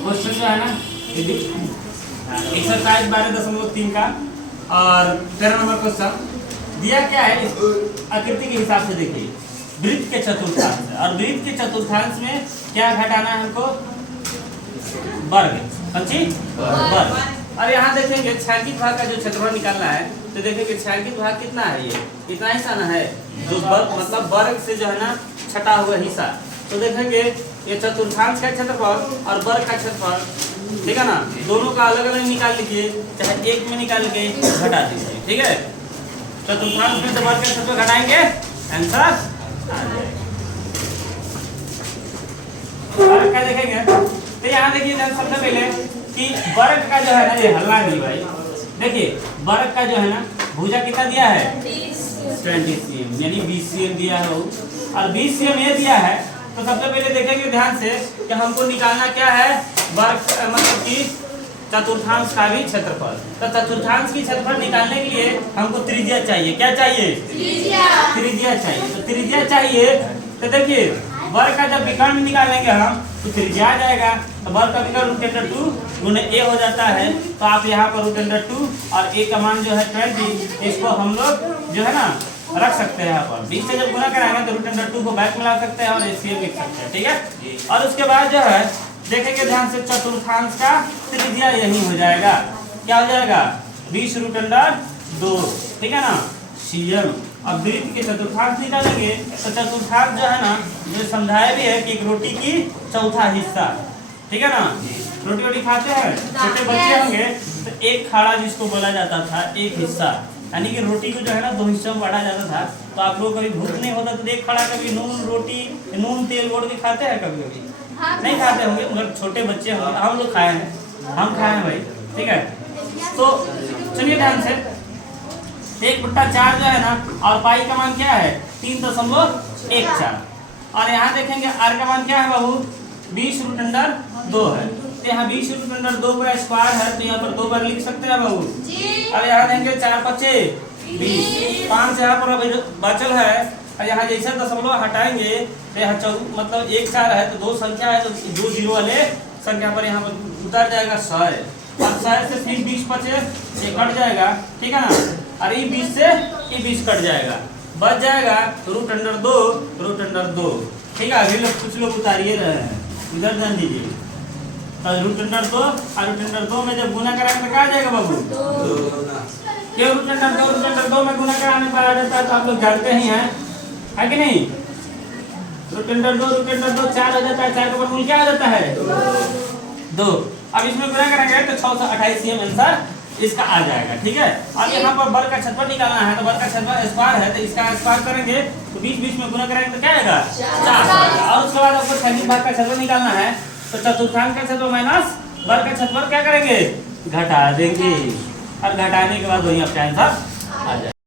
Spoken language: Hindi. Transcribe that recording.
क्वेश्चन जो है ना एक्सरसाइज 12.3 का और 13 नंबर क्वेश्चन दिया क्या है इस आकृति के हिसाब से देखिए वृत्त के चतुर्थांश और वृत्त के चतुर्थांश में क्या घटाना है हमको वर्ग वर्ग। और यहाँ देखेंगे छायांकित भाग का जो क्षेत्रफल निकालना है तो देखेंगे छायांकित भाग कितना है ये इतना हिस्सा ना है जो वर्ग मतलब वर्ग से जो है ना छटा हुआ हिस्सा। तो देखेंगे ये चतुर्थांश का क्षेत्रफल और वर्ग का क्षेत्रफल ठीक है ना दोनों का अलग अलग निकाल लीजिए चाहे एक में निकाल के घटा दीजिए ठीक है। चतुर्थांश में से वर्ग का क्षेत्रफल घटाएंगे आंसर आ जाएगा। वर्ग का देखेंगे तो यहाँ देखिए सबसे पहले कि वर्ग का जो है ना ये हल्ला नहीं भाई देखिए वर्ग का जो है ना भुजा कितना दिया है 20 cm यानी 20 cm दिया है और 20 cm ये दिया है। तो सबसे पहले देखेंगे ध्यान से कि हमको निकालना क्या है वर्ग मतलब कि चतुर्थांश का भी क्षेत्रफल। तो चतुर्थांश की क्षेत्रफल निकालने के लिए हमको त्रिज्या चाहिए। क्या चाहिए त्रिज्या चाहिए। तो त्रिज्या चाहिए तो देखिए वर्ग का जब विकर्ण निकालेंगे हम तो त्रिज्या आ जाएगा। तो वर्ग का विकर्ण √2 गुणे a हो जाता है। तो आप यहाँ पर √2 और a का मान जो है 20 इसको हम लोग जो है ना रख सकते हैं यहाँ पर 20 से जब गुना कराएंगे तो √2 को बैक में ला सकते हैं और एचसीएफ लिख सकते हैं ठीक है। और उसके बाद जो है देखेंगे ध्यान से चतुर्थांश का त्रिज्या यही हो जाएगा। क्या हो जाएगा 20√2 ठीक है ना cm। अब वृत्त के चतुर्थांश निकालेंगे तो चतुर्थांश जो है ना जो समझाया भी है कि एक रोटी की चौथा हिस्सा ठीक है ना। रोटी वोटी खाते हैं छोटे बच्चे होंगे तो एक खाड़ा जिसको बोला जाता था एक हिस्सा यानी कि रोटी को जो है ना 2 हिस्सों में बांटा जाता था। तो आप लोग कभी भूख नहीं होता तो एक खड़ा कभी नून रोटी नून तेल बोल के खाते हैं कभी कभी नहीं खाते होंगे मगर छोटे बच्चे होंगे हम लोग खाए हैं हम खाए हैं भाई ठीक है। तो चलिए ध्यान से 1/4 जो है ना और पाई का मान क्या है 3.14 और यहाँ देखेंगे आर का मान क्या है बाबू 20√2 है। तो यहाँ 20√2 का स्क्वायर है तो यहाँ पर 2 बार लिख सकते हैं बाबू। अब यहाँ देंगे 4×5 20 5 यहाँ पर अभी बचल है और यहाँ जैसे दशमलव हटाएंगे तो यहाँ मतलब 1 4 है तो 2 संख्या है तो 2 जीरो वाले संख्या पर यहाँ पर उतर जाएगा 100 और 100 से फिर 20 बचे ये कट जाएगा ठीक है ना। और ये 20 से ये 20 कट जाएगा बच जाएगा √2 ठीक है। अभी लोग कुछ लोग उतारिए रहे हैं इधर ध्यान दीजिए। तो √2 और √2 में जब गुना कराएंगे तो क्या आ जाएगा बाबू क्यों √2 में गुना कराने पर आ जाता है तो आप लोग जानते ही हैं है कि नहीं। √2 4 हो जाता है 4 का वर्गमूल क्या हो जाता है 2। अब इसमें गुना करेंगे तो 628 cm आंसर इसका आ जाएगा ठीक है। अब यहाँ पर वर्ग का क्षेत्रफल निकालना है तो वर्ग का क्षेत्रफल स्क्वायर है तो इसका स्क्वायर करेंगे तो 20 में गुना करेंगे तो क्या आएगा 4 और उसके बाद आपको छायांकित भाग का क्षेत्रफल निकालना है तो चतुर्थांश का क्षेत्रफल माइनस वर्ग का क्षेत्रफल क्या करेंगे घटा देंगे और घटाने के बाद वही आपका आंसर आ जाएगा।